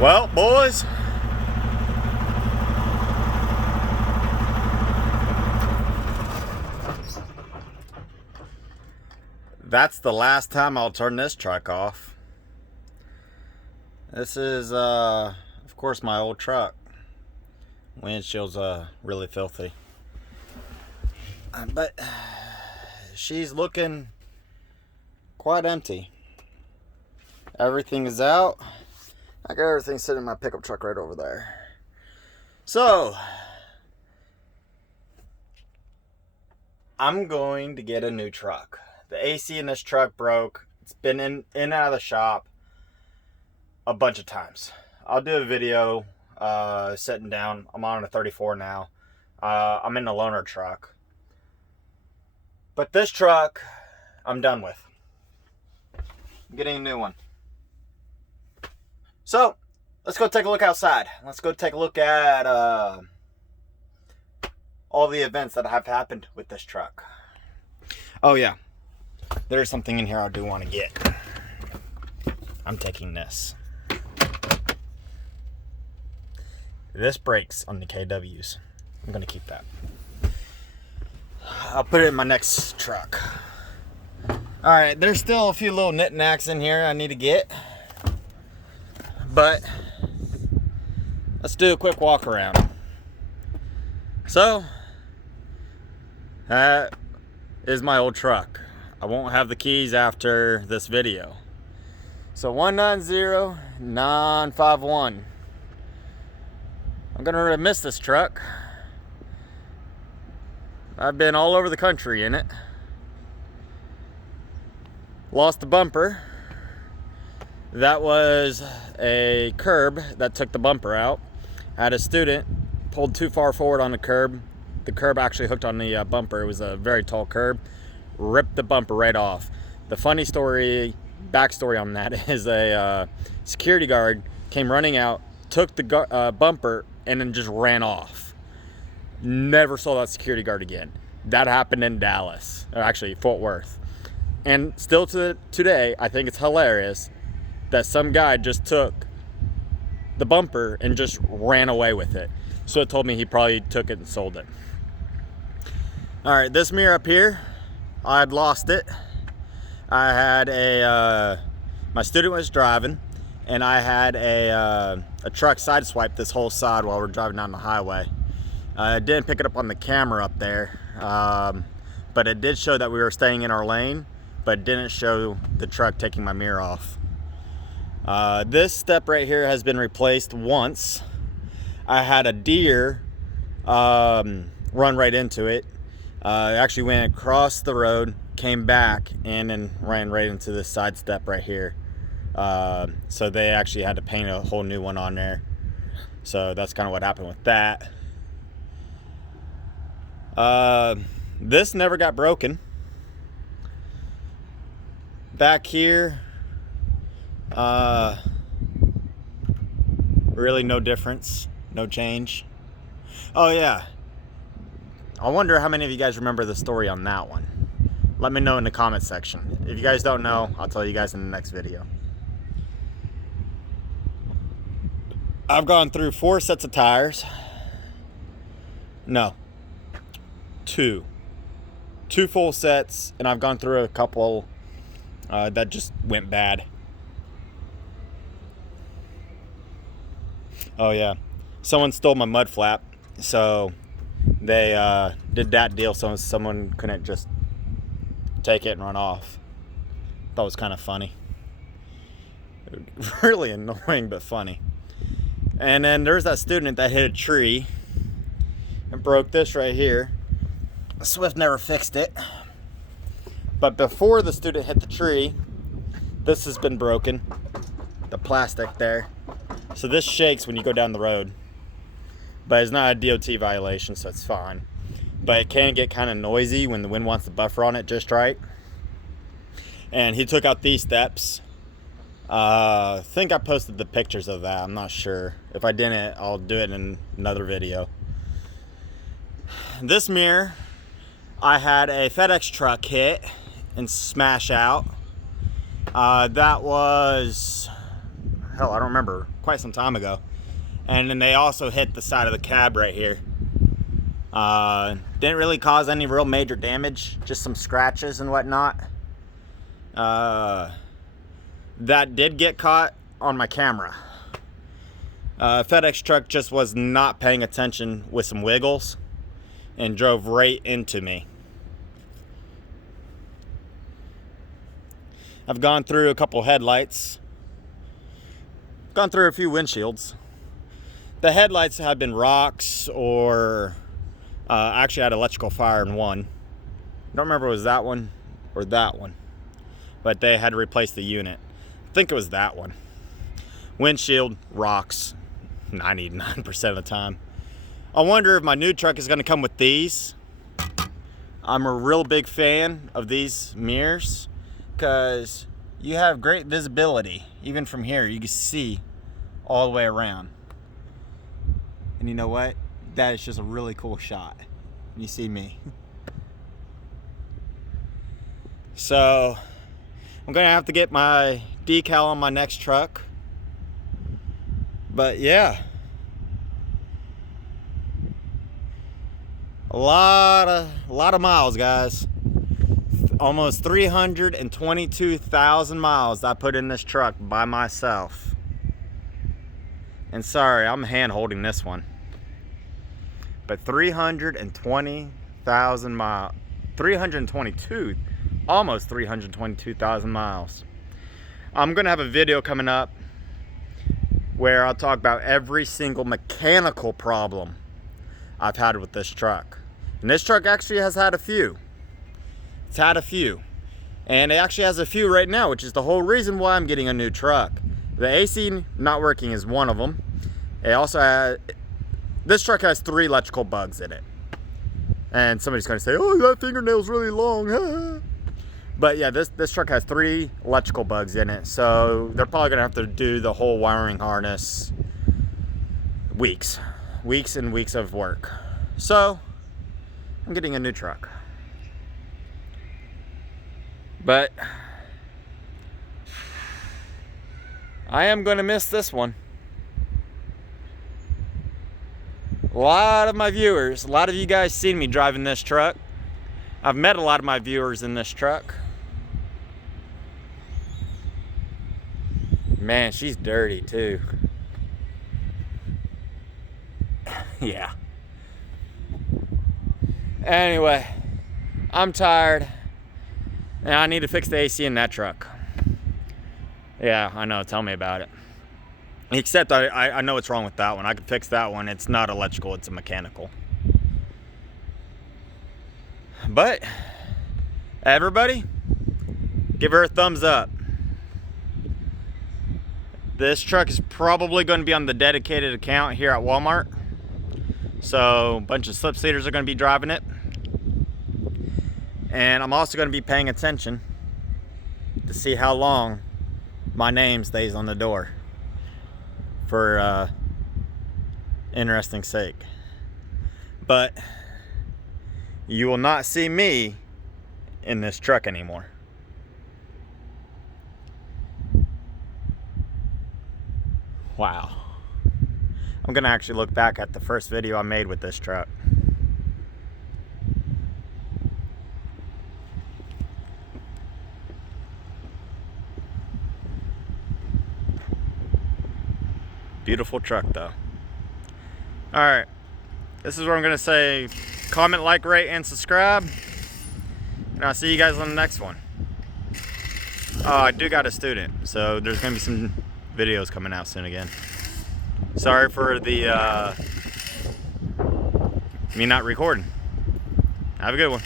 Well, boys, that's the last time I'll turn this truck off. This is, of course, my old truck. Windshield's really filthy. But she's looking quite empty. Everything is out. I got everything sitting in my pickup truck right over there. So, I'm going to get a new truck. The AC in this truck broke. It's been in and out of the shop a bunch of times. I'll do a video sitting down. I'm on a 34 now. I'm in the loaner truck. But this truck, I'm done with. I'm getting a new one. So, let's go take a look outside. Let's go take a look at all the events that have happened with this truck. Oh yeah, there's something in here I do want to get. I'm taking this. This brakes on the KWs. I'm going to keep that. I'll put it in my next truck. Alright, there's still a few little knickknacks in here I need to get. But let's do a quick walk around. So, that is my old truck. I won't have the keys after this video. So 190951. I'm gonna miss this truck. I've been all over the country in it. Lost the bumper. That was a curb that took the bumper out. I had a student pulled too far forward on the curb. The curb actually hooked on the bumper. It was a very tall curb. Ripped the bumper right off. The funny story, backstory on that is a security guard came running out, took the bumper, and then just ran off. Never saw that security guard again. That happened in Dallas, or actually Fort Worth. And still to today, I think it's hilarious that some guy just took the bumper and just ran away with it. So it told me he probably took it and sold it. All right, this mirror up here, I'd lost it. I had my student was driving, and I had a truck sideswipe this whole side while we're driving down the highway. I didn't pick it up on the camera up there, but it did show that we were staying in our lane, but it didn't show the truck taking my mirror off. This step right here has been replaced once. I had a deer run right into it. It actually went across the road, came back, and then ran right into this side step right here. So they actually had to paint a whole new one on there. So that's kind of what happened with that. This never got broken. Back here, really no difference, no change. Oh yeah, I wonder how many of you guys remember the story on that one. Let me know in the comment section. If you guys don't know, I'll tell you guys in the next video. I've gone through 4 sets of tires. No, 2 full sets, and I've gone through a couple that just went bad. Oh yeah, someone stole my mud flap, so they did that deal so someone couldn't just take it and run off. That was kind of funny. Really annoying, but funny. And then there's that student that hit a tree and broke this right here. Swift never fixed it. But before the student hit the tree, this has been broken. The plastic there. So this shakes when you go down the road. But it's not a DOT violation, so it's fine. But it can get kind of noisy when the wind wants to buffer on it just right. And he took out these steps. I think I posted the pictures of that. I'm not sure. If I didn't, I'll do it in another video. This mirror, I had a FedEx truck hit and smash out. That was hell, I don't remember, quite some time ago. And then they also hit the side of the cab right here. Didn't really cause any real major damage, just some scratches and whatnot. That did get caught on my camera. FedEx truck just was not paying attention with some wiggles and drove right into me. I've gone through a couple headlights, gone through a few windshields. The headlights have been rocks, or actually I had electrical fire in one. Don't remember if it was that one or that one, but they had to replace the unit. I think it was that one. Windshield, rocks, 99% of the time. I wonder if my new truck is going to come with these. I'm a real big fan of these mirrors because you have great visibility. Even from here, you can see all the way around. And you know what? That is just a really cool shot. You see me. So I'm gonna have to get my decal on my next truck. But yeah, a lot of miles, guys. Almost 322,000 miles I put in this truck by myself. And sorry, I'm hand holding this one. But 320,000 miles, 322, almost 322,000 miles. I'm gonna have a video coming up where I'll talk about every single mechanical problem I've had with this truck. And this truck actually has had a few. It's had a few. And it actually has a few right now, which is the whole reason why I'm getting a new truck. The AC not working is one of them. It also has, this truck has 3 electrical bugs in it. And somebody's gonna say, oh, that fingernail's really long. But yeah, this truck has 3 electrical bugs in it. So they're probably gonna have to do the whole wiring harness. Weeks and weeks of work. So I'm getting a new truck. But I am gonna miss this one. A lot of my viewers, a lot of you guys seen me driving this truck. I've met a lot of my viewers in this truck. Man, she's dirty too. Yeah. Anyway, I'm tired and I need to fix the AC in that truck. Yeah, I know, tell me about it. Except I know what's wrong with that one. I can fix that one. It's not electrical, it's a mechanical. But everybody, give her a thumbs up. This truck is probably going to be on the dedicated account here at Walmart. So a bunch of slip seaters are going to be driving it. And I'm also going to be paying attention to see how long my name stays on the door for interesting sake. But you will not see me in this truck anymore. Wow. I'm gonna actually look back at the first video I made with this truck. Beautiful truck though. Alright, this is where I'm gonna say comment, like, rate, and subscribe. And I'll see you guys on the next one. Oh, I do got a student, so there's gonna be some videos coming out soon again. Sorry for the me not recording. Have a good one.